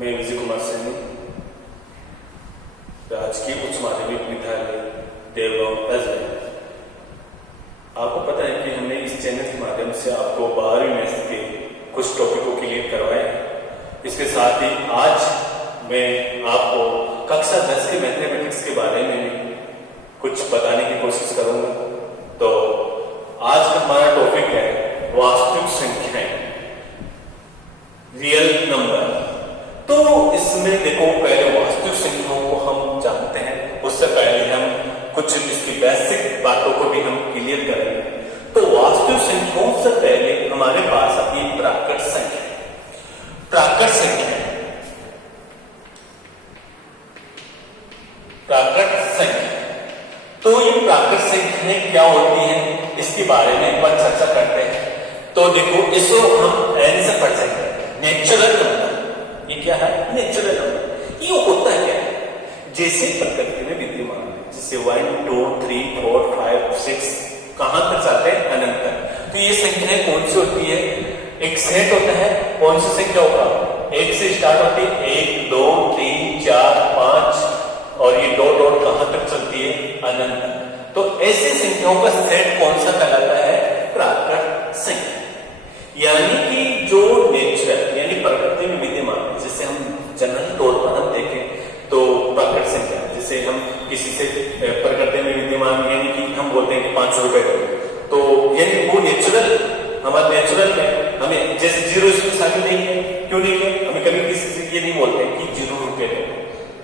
मैं विजय कुमार सैनी, राजकीय उच्च माध्यमिक विद्यालय देवगांव अजमेर। आपको पता है कि हमने इस चैनल के माध्यम से आपको 12वीं मैथ्स के कुछ टॉपिकों क्लियर करवाए हैं। इसके साथ ही आज मैं आपको कक्षा 10 के मैथमेटिक्स के बारे में कुछ बताने की कोशिश करूंगा। तो आज का हमारा टॉपिक है वास्तविक संख्याएं, रियल नंबर। तो इसमें देखो, पहले वास्तविक संख्याओं को हम जानते हैं, उससे पहले हम कुछ इसकी बेसिक बातों को भी हम क्लियर करेंगे। तो वास्तविक संख्याओं से पहले हमारे पास अभी प्राकृत संख्या है। प्राकृत संख्या तो ये प्राकृत संख्याएं क्या होती हैं, इसके बारे में एक बार चर्चा करते हैं। तो देखो, इसको हम एन से पढ़ सकते हैं, नेचुरल नंबर। ये क्या है? Natural number. ये होता है क्या है? जैसे प्रकृति में विद्यमान है, जैसे 1 2 3 4 5 6 कहां तक जाते हैं? अनंत तक। तो ये संख्याएं कौन सी होती है? एक सेट होता है। कौन सी संख्या होगा? 1 से स्टार्ट होती है, 1 2 3 4 5 और ये डॉट डॉट कहां तक चलती है? अनंत तक। तो ऐसी संख्याओं का सेट कौन सा कहलाता है? प्राकृत संख्या। यानी कि जो नेचुरल यानी प्रकृति में विद्यमान, जिसे हम जनरल तौर पर हम देखें तो प्राकृत संख्या, जैसे हम किसी से प्रकृति में विद्यमान यानी कि हम बोलते हैं कि 500 रुपए दो, तो यानी वो नेचुरल, हमारे नेचुरल में हमें जैसे 0 इसमें शामिल नहीं है। क्यों नहीं है? हमें कभी किसी से ये नहीं बोलते हैं कि 0 रुपए दो,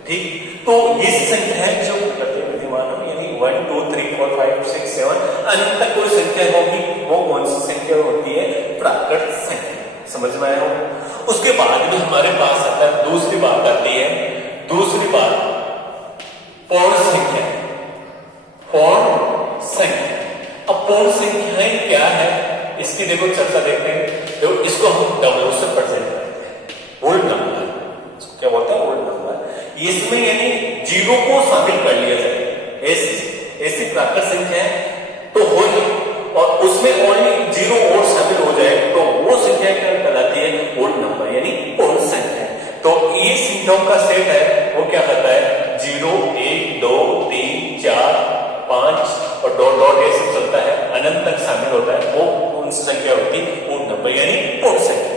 ठीक। तो ये संख्या है जो प्रकृति में विद्यमान है, यानी 1 2 3 4 5 6 7 अनंत तक कोई संख्या होगी, वो कौन सी संख्या होती है? प्राकृत संख्या। समझ में आया हो? उसके बाद में हमारे पास आता है दूसरी बात आती है। दूसरी बात पूर्ण संख्या। पूर्ण संख्या। अब पूर्ण संख्याएं क्या है, इसकी देखो चर्चा देखते हैं। तो इसको हम डब्ल्यू से प्रेजेंट करते हैं, होल नंबर। क्या बोलते हैं? Whole number. इसमें यानी 0 को शामिल कर लिया जाए, ऐसी प्राकृत संख्या है तो होल, और उसमें ओनली 0 और शामिल हो जाए तो वो संख्या क्या कहलाती है? होल नंबर, यानी पूर्ण संख्या। तो ये संख्याओं का सेट है, वो क्या कहता है? 0 1 2 3 4 5 और डॉट डॉट ऐसे चलता है, अनंत तक शामिल होता है, वो कौन सी संख्या होती है? पूर्ण नंबर, यानी पूर्ण संख्या।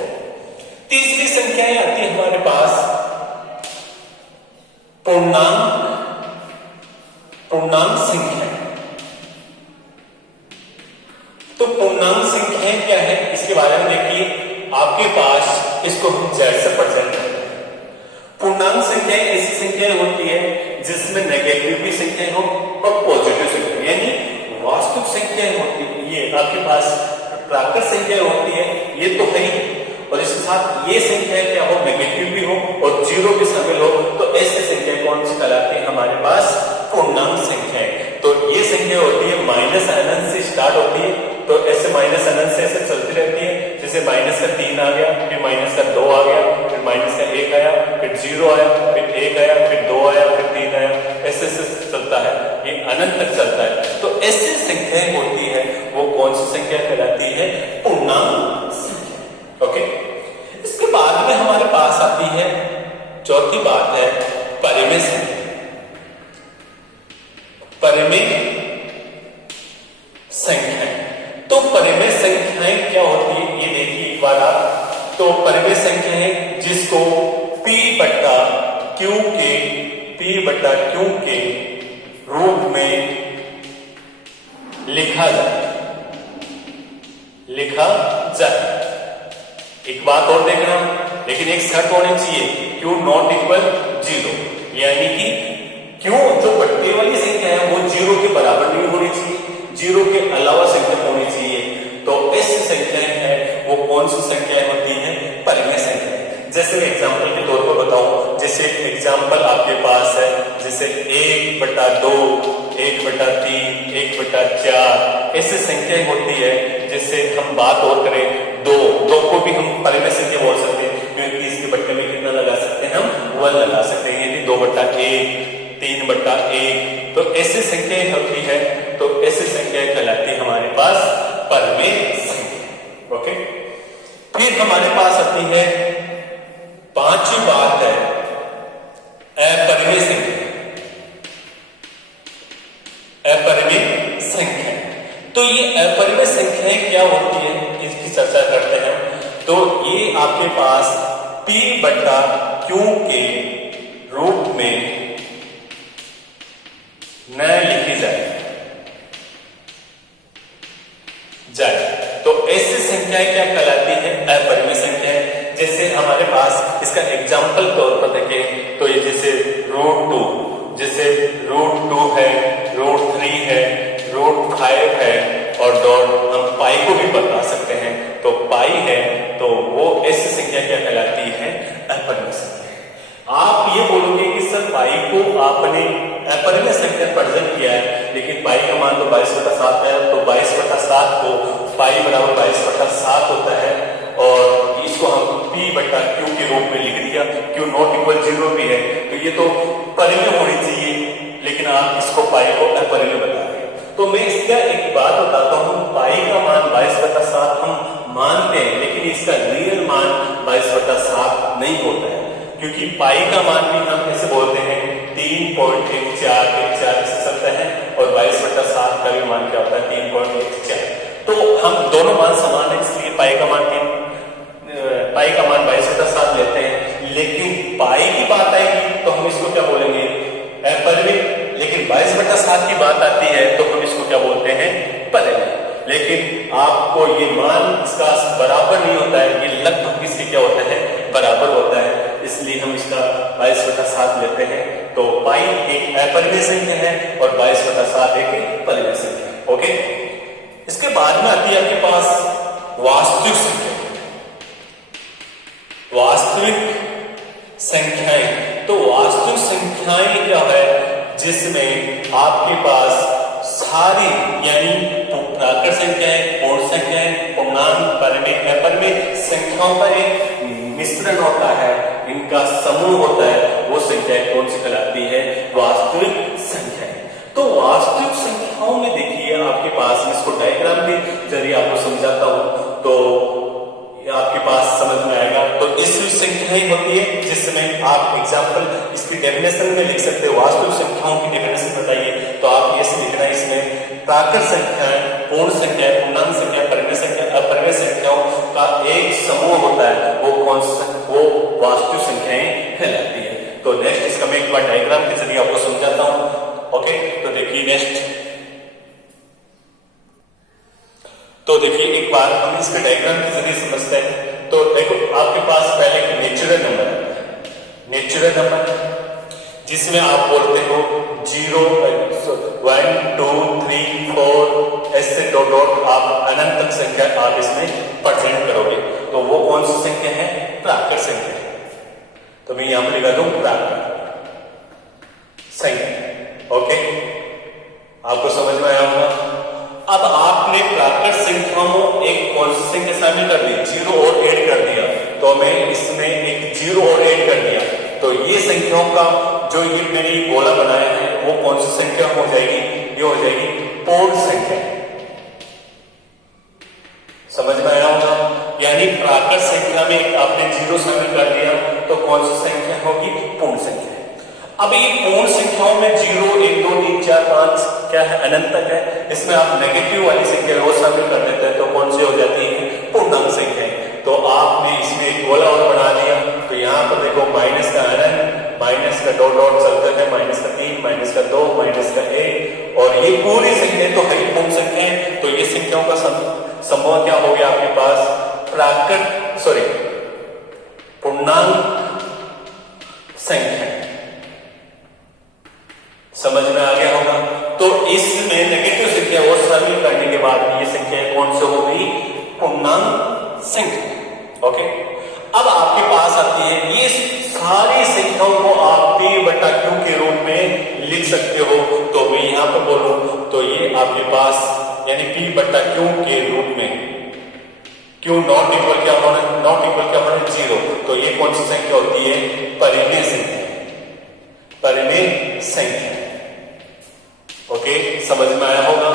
तीसरी संख्याएं आती है हमारे पास पूर्णांक संख्या। तो पूर्णांक संख्याएं क्या है, इसके बारे में देखिए। आपके पास इसको हम जेड से प्रेजेंट करते हैं। पूर्णांक संख्याएं ऐसी संख्याएं होती है जिसमें नेगेटिव भी संख्याएं हो और पॉजिटिव संख्या, यानी वास्तविक संख्याएं होती है। ये आपके पास प्राकृत संख्या होती है, ये तो है ही, और इसके साथ ये संख्या क्या हो? नेगेटिव भी हो और 0 भी शामिल हो, तो ऐसी संख्या कौन सी कहलाती है? हमारे पास पूर्णांक संख्या है। तो ये संख्या होती है माइनस अनंत से स्टार्ट होती है, तो ऐसे माइनस अनंत से ऐसे चलती रहती है। जैसे माइनस का 3 आ गया, फिर माइनस का 2 आ गया, फिर माइनस का 1 आया, फिर 0 आया, फिर 1 आया, फिर 2 आया, फिर 3 आया, ऐसे ऐसे चलता है, ये अनंत तक चलता है। तो ऐसी संख्याएं होती है, वो कौन सी संख्या कहलाती है? पूर्णांक संख्या। ओके। इसके बाद में हमारे पास आती है चौथी बात है परिमेय संख्या। परिमेय संख्याएं। तो परिमेय संख्याएं क्या होती है, ये देखिए एक बार आप। तो परिमेय संख्या है जिसको P बट्टा Q के रूप में लिखा जाए। एक बात और देखना, लेकिन एक शर्त होनी चाहिए, Q नॉट इक्वल 0, यानी कि Q जो बट्टे वाली संख्या है वो 0 के बराबर नहीं होनी चाहिए, 0 के अलावा संख्या होनी चाहिए। तो ऐसी संख्याएं है, वो कौन सी संख्याएं होती हैं? परिमेय संख्या। जैसे मैं एग्जाम्पल के तौर पर बताऊं, जैसे एग्जाम्पल आपके पास है, जैसे 1/2 1/3 1/4 ऐसी संख्याएं होती है। जैसे हम बात और करें 2 को भी हम परिमेय संख्या बोल सकते हैं, क्योंकि इसके बट्टे में कितना लगा सकते हैं? हम 1 लगा सकते हैं, यानी 2/1 3/1। तो ऐसी संख्याएं होती है, तो ऐसी संख्याएं कहलाती है हमारे पास परिमेय संख्या। ओके। फिर हमारे पास आती है पांचवी बात है चर्चा करते हैं, तो ये आपके पास P बटा Q के रूप में न लिखी जाए। तो ऐसी संख्याएं क्या कहलाती है? अपरिमेय संख्याएं। जैसे हमारे पास इसका एग्जाम्पल तौर पर देखें तो ये जैसे √2, जैसे √2 है, √3 है, √5 है और डॉट हम पाई को भी बता सकते हैं। तो पाई है तो वो ऐसी संख्या क्या कहलाती है? अपरिमेय संख्या। आप ये बोलोगे कि सर पाई को आपने अपरिमेय संख्या प्रेजेंट किया है, लेकिन पाई का मान तो 22/7 है, तो 22/7 को पाई बराबर 22/7 होता है और इसको हम P बटा Q के रूप में लिख दिया। Q नॉट इक्वल 0 भी है, तो ये तो परिमेय होनी चाहिए, लेकिन आप इसको पाई को अपरिमेय बता रहे हैं। तो मैं इसका एक बात बताता हूं, पाई का मान 22/7 हम मानते हैं, लेकिन इसका रियल मान 22/7 नहीं होता है, क्योंकि पाई का मान भी हम ऐसे बोलते हैं 3.1414 से चलता है और 22/7 का भी मान क्या होता है? 3.14। तो हम दोनों मान समान है, इसलिए पाई का मान 22/7 लेते हैं। लेकिन पाई की बात आएगी तो हम इसको क्या बोलेंगे? अपरिमेय। लेकिन 22/7 की बात आती है तो हम इसको क्या बोलते हैं? परिमेय। लेकिन आपको ये मान इसका बराबर नहीं होता है, ये लगभग इससे क्या होता है? बराबर होता है, इसलिए हम इसका 22/7 लेते हैं। तो पाई एक अपरिमेय संख्या है और 22/7 एक परिमेय संख्या है। ओके, इसके बाद में आती है आपके पास वास्तविक संख्या। वास्तविक संख्याएं, तो वास्तविक संख्याएं क्या है? जिसमें आपके पास सारी यानी प्राकृत संख्याएं, पूर्ण संख्याएं, पूर्णांक, परिमेय, अपरिमेय संख्याओं का एक मिश्रण होता है, इनका समूह होता है, वो संख्याएं कौन सी कहलाती है? वास्तविक संख्याएं। तो वास्तविक संख्याओं में देखिए आपके पास, इसको डायग्राम के जरिए आपको समझाता हूं तो आपके पास समझ में आएगा। तो ऐसी संख्याएं होती है जिसमें आप एग्जाम्पल इसकी डेफिनेशन में लिख सकते हो। वास्तविक संख्याओं की डेफिनेशन बताइए तो आप ऐसे लिखना है, इसमें प्राकृत संख्याएं, पूर्ण संख्या, पूर्णांक संख्या, परिमेय संख्या, अपरिमेय संख्याओं का एक समूह होता है, वो कौन सा? वो वास्तविक संख्याएं कहलाती है। तो नेक्स्ट इसका मैं एक बार डायग्राम के जरिए आपको समझाता हूं। ओके, तो देखिए नेक्स्ट, तो देखिए एक बार हम इसके डायग्राम के जरिए समझते हैं। तो देखो आपके पास पहले नेचुरल नंबर है, नेचुरल नंबर जिसमें आप बोलते हो 0, 1, 2, 3, 4 ऐसे डॉट डॉट आप अनंत तक संख्या आप इसमें प्रेजेंट करोगे, तो वो कौन सी संख्या है? प्राकृत संख्या। तो मैं यहां पर लिखा दूं प्राकृत संख्या। ओके, आपको समझ में आया होगा। अब आपने प्राकृत संख्याओं में एक कौन सी संख्या शामिल कर दी? 0 और 8 कर दिया, तो मैं इसमें एक 0 और 8 कर दिया, तो ये संख्याओं का जो ये मैंने गोला बनाया है वो कौन सी संख्या हो जाएगी? ये हो जाएगी पूर्ण संख्या। समझ में आया होगा। यानी प्राकृत संख्या में आपने 0 शामिल कर दिया तो कौन सी संख्या होगी? पूर्ण संख्या। अब ये पूर्ण संख्याओं में 0, 1, 2, 3, 4, 5 क्या है? अनंत तक है। इसमें आप नेगेटिव वाली संख्या वो शामिल कर देते हैं तो कौन सी हो जाती है? पूर्णांक संख्या। तो आपने इसमें एक गोला और बना दिया, तो यहाँ पर देखो माइनस का अनंत, माइनस का डॉट डॉट चलते हैं, -3, -2, -1 और ये पूरी संख्या तो है पूर्ण संख्या है। तो ये संख्याओं का समूह क्या हो गया आपके पास? प्राकृत पूर्णांक संख्या। समझ में आ गया होगा। तो इसमें नेगेटिव संख्या और शामिल करने के बाद ये संख्या कौन सी हो गई? पूर्णांक संख्या। ओके, अब आपके पास आती है ये सारी संख्याओं को आप P बटा Q के रूप में लिख सकते हो। तो मैं यहां पर बोलूं तो ये आपके पास यानी P बटा Q के रूप में Q नॉट इक्वल क्या होना? 0। तो ये कौन सी संख्या होती है? परिमेय संख्या। परिमेय संख्या। ओके, समझ में आया होगा।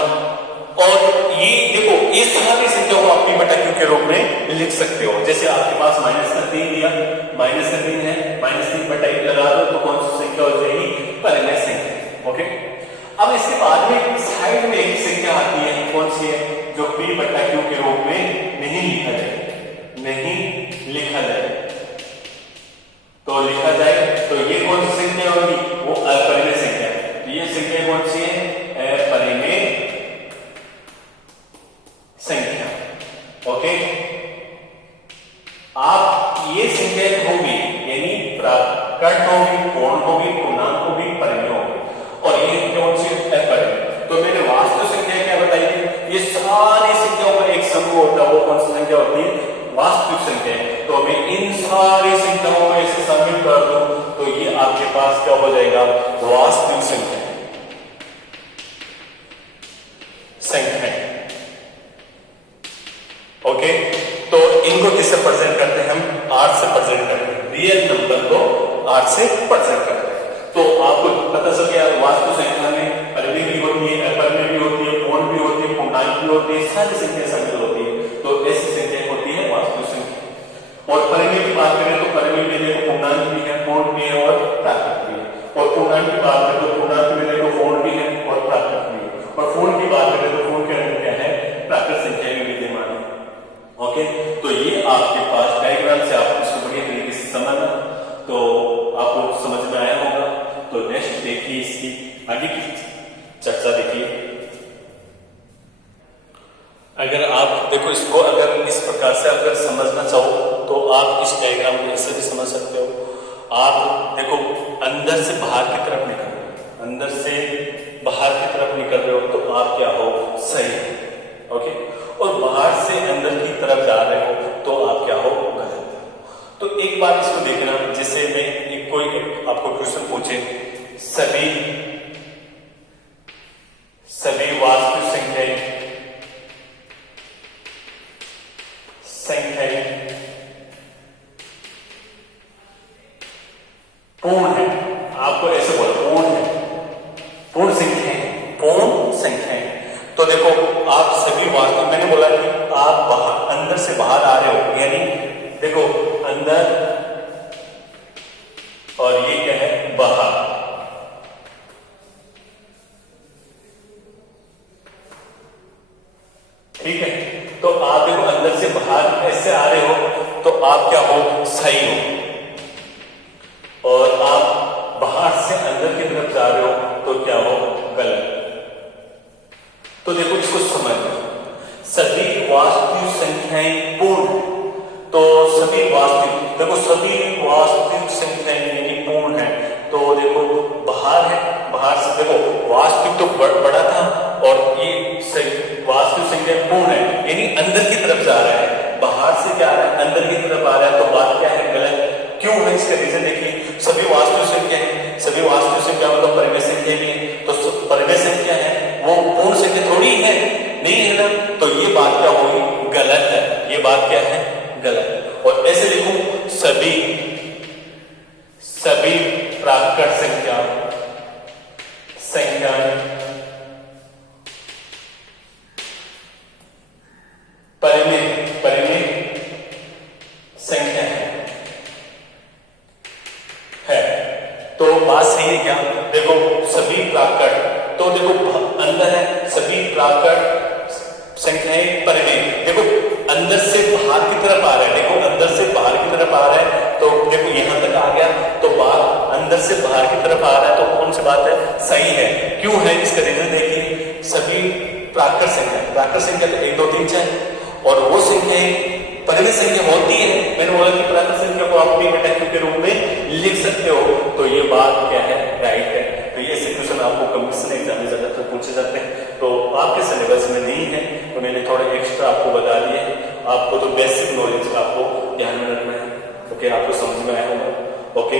और ये देखो इस सारी संख्या को आप P बटा Q के रूप में लिख सकते हो। जैसे आपके पास -3 दिया, -3 है, -3 बटा 1 लगा दो तो कौन सी संख्या हो जाएगी? परिमेय संख्या। ओके, अब इसके बाद में साइड में एक संख्या आती है, कौन सी है? जो P बटा Q के रूप में नहीं लिखा जाएगा। आप ये संख्या होगी, यानी प्राकट होगी, पूर्ण होगी, पूर्णांक होगी, परिमेय होगी, और ये कौन सी अपरिमेय। तो मैंने वास्तु संख्या क्या बताई थी, ये सारी संख्याओं का एक समूह होता है, वो कौन सी संख्या होती है, वास्तविक संख्या। तो मैं इन सारी संख्याओं को ऐसे शामिल कर दूं तो ये आपके पास क्या हो जाएगा, वास्तविक संख्या। ओके, तो इनको किससे प्रेजेंट करते हैं हम, 8 से प्रेजेंट करते हैं, रियल नंबर को 8 से प्रेजेंट करते हैं। तो आपको पता चल गया वास्तु संख्या में परिमेय भी होती है, अपरिमेय भी होती है, पूर्ण भी होती है, पूर्णांक भी होती है, सारी संख्या शामिल होती है। तो ऐसी संख्या होती है वास्तु संख्या। और परिमेय की बात करें तो परिमेय में देखो पूर्णांक भी है, पूर्ण भी है और प्राकृत भी है। और पूर्णांक की बात करें तो पूर्णांक में देखो पूर्ण भी है और प्राकृत भी है। और पूर्ण की बात करें तो पूर्ण के अंदर क्या है, प्राकृत संख्या में विद्यमान है। ओके, तो ये आपके पास डायग्राम से आप इसको बढ़िया तरीके से समझना, तो आपको समझ में आया होगा। तो नेक्स्ट देखिए, इसकी आगे की चर्चा देखिए। अगर आप देखो इसको, अगर इस प्रकार से अगर समझना चाहो तो आप इस डायग्राम को ऐसे भी समझ सकते हो। आप देखो अंदर से बाहर की तरफ निकल रहे हो, अंदर से बाहर की तरफ निकल रहे हो तो आप क्या हो, सही हो। ओके, और बाहर से अंदर की तरफ जा रहे हो तो आप क्या हो, गलत हो। तो एक बार इसको देखना, जैसे मैं कोई आपको क्वेश्चन पूछे, सभी वास्तविक संख्याएं पूर्ण है, आपको ऐसे बोलो पूर्ण है, पूर्ण संख्याएं। तो देखो आप सभी वास्तव, मैंने बोला कि आप बाहर, अंदर से बाहर आ रहे हो, यानी देखो अंदर और ये क्या है, बाहर। ठीक है, तो आप देखो अंदर से बाहर ऐसे आ रहे हो तो आप क्या हो, सही हो। और आप बाहर से अंदर की तरफ जा रहे हो तो क्या हो, गलत। तो देखो इसको समझना, सभी वास्तविक संख्याएं पूर्ण, तो सभी वास्तविक, देखो सभी वास्तविक संख्याएं यानी पूर्ण है। तो देखो बाहर है, बाहर से देखो वास्तविक तो बड़ा था और ये वास्तविक संख्या पूर्ण है, यानी अंदर की तरफ जा रहा है। बाहर से क्या आ रहा है, अंदर की तरफ आ रहा है, तो बात क्या है, गलत। क्यों है, इसका रीजन देखिए, सभी वास्तविक संख्या है, सभी वास्तविक संख्या मतलब परिमेय संख्या भी है, तो परिमेय संख्या है वो पूर्ण संख्या थोड़ी है, नहीं है ना। तो ये बात क्या होगी, गलत है, ये बात क्या है, गलत। और ऐसे लिखूं, सभी प्राकृत संख्या परिमेय संख्या है। तो बात सही है क्या, देखो सभी प्राकृत, तो देखो अंदर है, सभी प्राकृत संख्याएं परिमेय, देखो अंदर से बाहर की तरफ आ रहा है, देखो अंदर से बाहर की तरफ आ रहा है, तो देखो यहां तक आ गया, तो बात अंदर से बाहर की तरफ आ रहा है, तो कौन सी बात है, सही है। क्यों है, इसका रीजन देखिए, सभी प्राकृत संख्या तो 1 2 3 4, और वो संख्याएं परिमेय संख्या होती है। मैंने बोला कि प्राकृत संख्या को आप p/q के रूप में लिख सकते हो, तो ये बात क्या है, राइट है। तो ये क्वेश्चन आपको कम्पिटिशन एग्जाम में ज्यादातर पूछे जाते हैं, तो आपके सिलेबस में नहीं है, तो मैंने थोड़ा एक्स्ट्रा आपको बता दिए। आपको तो बेसिक नॉलेज आपको ध्यान में रखना है। ओके, आपको समझ में आया होगा। ओके।